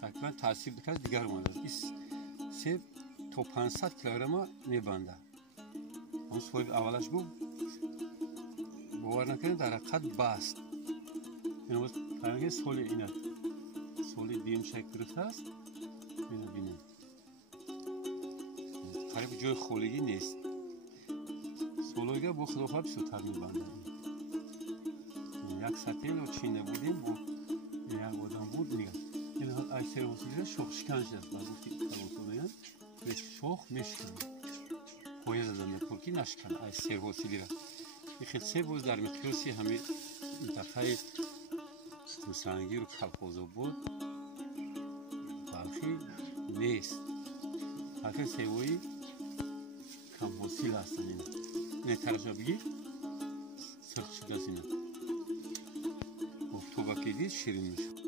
شکل تاثیر بکرد دیگر اومد. این سیب تا 500 کیلوگرم میبنده. اون سوال اولش گفت باور نکنید در حقیقت بست. این باز فرنگی سوال اینه. سوال دیم شکل گرفته است. اینو بینید. قریب جای خولگی نیست. سولوگا با خلوخا بسیار میبنده. یک سطحی رو چینه بودیم با یک آدم بود میگم. این های سروسیلیره شخ شکنش است. بازی که سروسیلیره به شخ میشکنه. پایه دادن پرکی نشکنه ای سروسیلیره. این خیلی سه بود در مقیاسی همین منطقه کوسنگی رو کلخوزا بود. بلخی نیست. بلخی سیبایی کم حاصل هستن اینا. نه ترشا بگی سرخ شده است اینا. تو با که دید شیرین میشه.